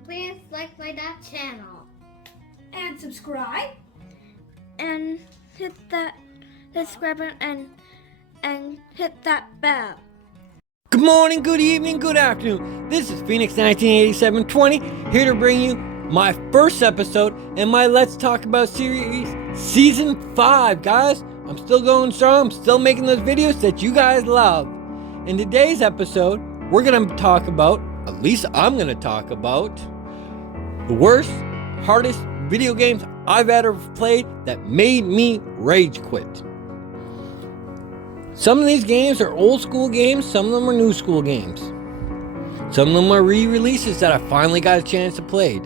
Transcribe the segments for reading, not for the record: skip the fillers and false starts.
please like my channel. And subscribe. And hit that subscribe button and hit that bell. Good morning, good evening, good afternoon. This is Phoenix 198720 here to bring you my first episode in my Let's Talk About series season 5, guys. I'm still going strong. I'm still making those videos that you guys love. In today's episode, we're going to talk about, at least I'm going to talk about, the worst, hardest video games I've ever played that made me rage quit. Some of these games are old school games, some of them are new school games. Some of them are re-releases that I finally got a chance to play.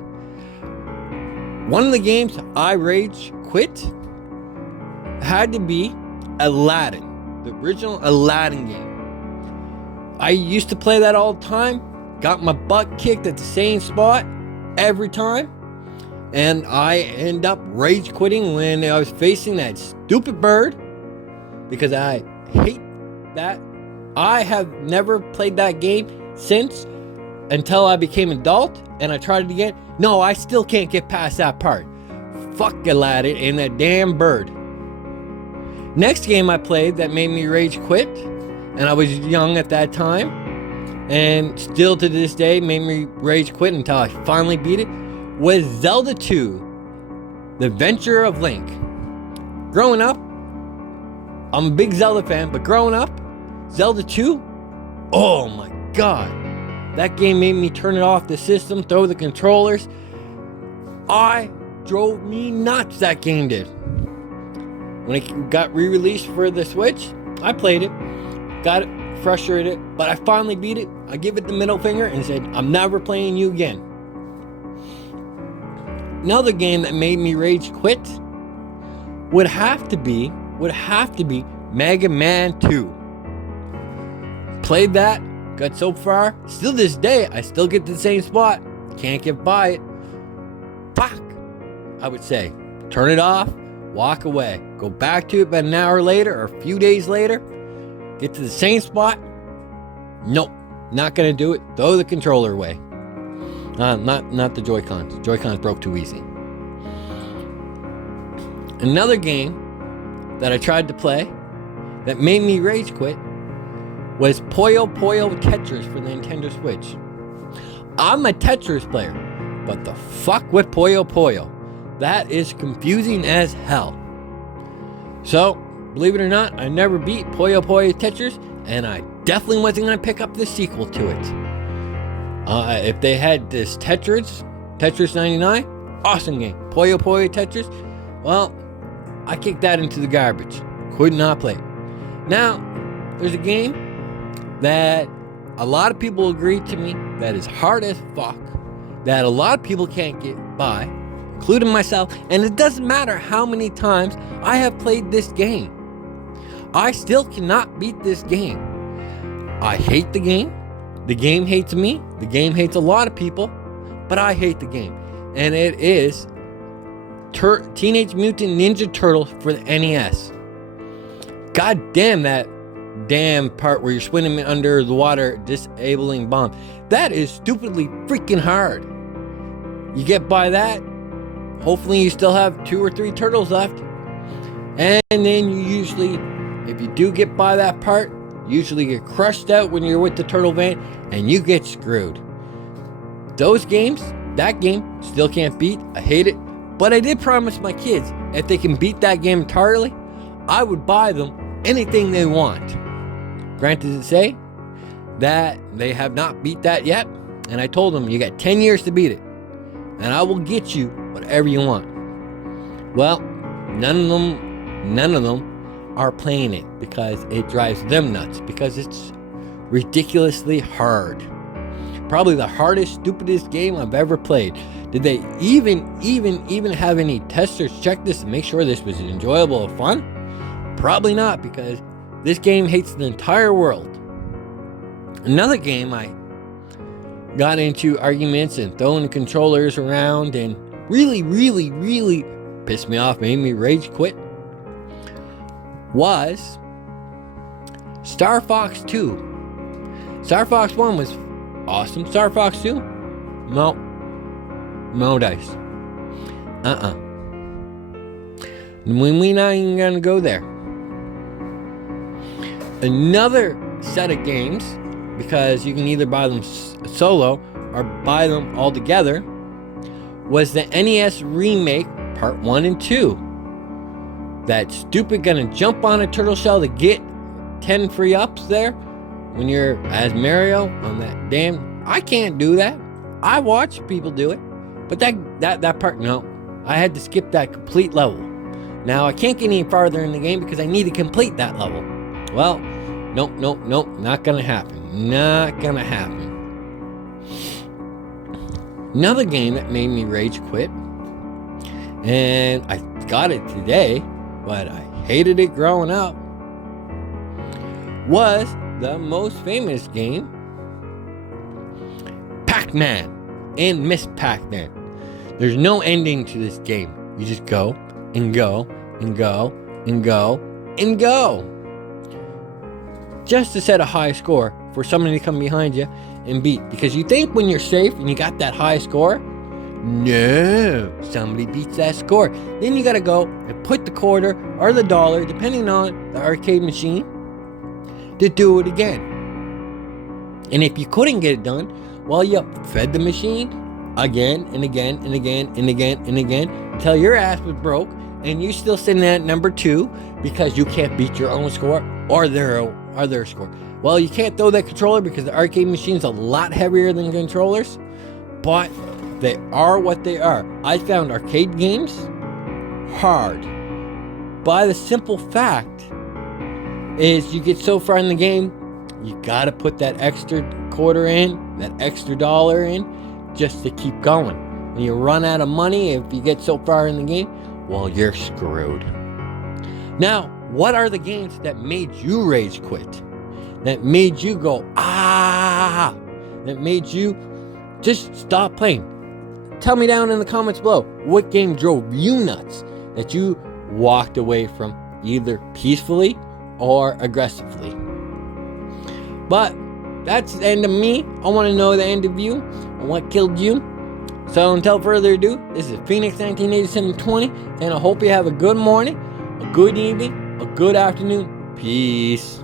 One of the games I rage quit had to be Aladdin, the original Aladdin game. I used to play that all the time, got my butt kicked at the same spot every time, and I end up rage quitting when I was facing that stupid bird because I hate that. I have never played that game since until I became an adult and I tried it again. No, I still can't get past that part. Fuck Aladdin and that damn bird. Next game I played that made me rage quit, and I was young at that time, and still to this day made me rage quit until I finally beat it, was Zelda 2, The Adventure of Link. Growing up, I'm a big Zelda fan, but growing up, Zelda 2, oh my god. That game made me turn it off the system, throw the controllers. Drove me nuts, that game did. When it got re-released for the Switch, I played it, got it frustrated, but I finally beat it. I give it the middle finger and said, I'm never playing you again. Another game that made me rage quit would have to be Mega Man 2. Played that, got so far, still this day, I still get to the same spot. Can't get by it. Fuck, I would say. Turn it off, walk away. Go back to it about an hour later or a few days later. Get to the same spot. Nope, not gonna do it. Throw the controller away. Not the Joy-Cons. The Joy-Cons broke too easy. Another game that I tried to play that made me rage quit was Puyo Puyo Tetris for the Nintendo Switch. I'm a Tetris player, but the fuck with Puyo Puyo. That is confusing as hell. So, believe it or not, I never beat Puyo Puyo Tetris, and I definitely wasn't going to pick up the sequel to it. If they had this Tetris 99, awesome game. Puyo Puyo Tetris, well, I kicked that into the garbage. Could not play it. Now, there's a game that a lot of people agree to me that is hard as fuck, that a lot of people can't get by, including myself, and it doesn't matter how many times I have played this game. I still cannot beat this game. I hate the game. The game hates me. The game hates a lot of people, but I hate the game. And it is Teenage Mutant Ninja Turtles for the NES. God damn that damn part where you're swimming under the water, disabling bomb. That is stupidly freaking hard. You get by that, hopefully you still have 2 or 3 turtles left. And then you usually, if you do get by that part, usually get crushed out when you're with the turtle van and you get screwed. Those games, that game, still can't beat. I hate it. But I did promise my kids, if they can beat that game entirely, I would buy them anything they want. Granted to say that they have not beat that yet, and I told them you got 10 years to beat it, and I will get you whatever you want. Well, none of them are playing it because it drives them nuts, because it's ridiculously hard. Probably the hardest, stupidest game I've ever played. Did they even have any testers check this to make sure this was enjoyable or fun? Probably not, because this game hates the entire world. Another game I got into arguments and throwing the controllers around and really pissed me off, made me rage quit, was Star Fox 2. Star Fox 1 was awesome. Star Fox 2, no, No dice. We're not even gonna go there. Another set of games, because you can either buy them solo or buy them all together, was the NES Remake Part 1 and 2. That stupid gonna jump on a turtle shell to get 10 free ups there when you're as Mario on that damn... I can't do that. I watch people do it. But that part, no. I had to skip that complete level. Now I can't get any farther in the game because I need to complete that level. Well, nope, not gonna happen. Not gonna happen. Another game that made me rage quit, and I got it today, but I hated it growing up, was the most famous game, PacMan and Miss Pac-Man. There's no ending to this game. You just go and go and go and go and go. Just to set a high score for somebody to come behind you and beat. Because you think when you're safe and you got that high score, no, somebody beats that score. Then you gotta go and put the quarter or the dollar, depending on the arcade machine, to do it again. And if you couldn't get it done, well, you fed the machine again and again and again and again and again until your ass was broke and you still sitting at number 2 because you can't beat your own score or their score. Well, you can't throw that controller because the arcade machine's a lot heavier than controllers, but they are what they are. I found arcade games hard by the simple fact is you get so far in the game, you gotta put that extra quarter in, that extra dollar in, just to keep going. When you run out of money, if you get so far in the game, well, you're screwed. Now, what are the games that made you rage quit? That made you go, ah! That made you just stop playing? Tell me down in the comments below, what game drove you nuts that you walked away from either peacefully or aggressively? But that's the end of me. I want to know the end of you and what killed you. So until further ado, this is Phoenix 1987-20, and I hope you have a good morning, a good evening, a good afternoon. Peace.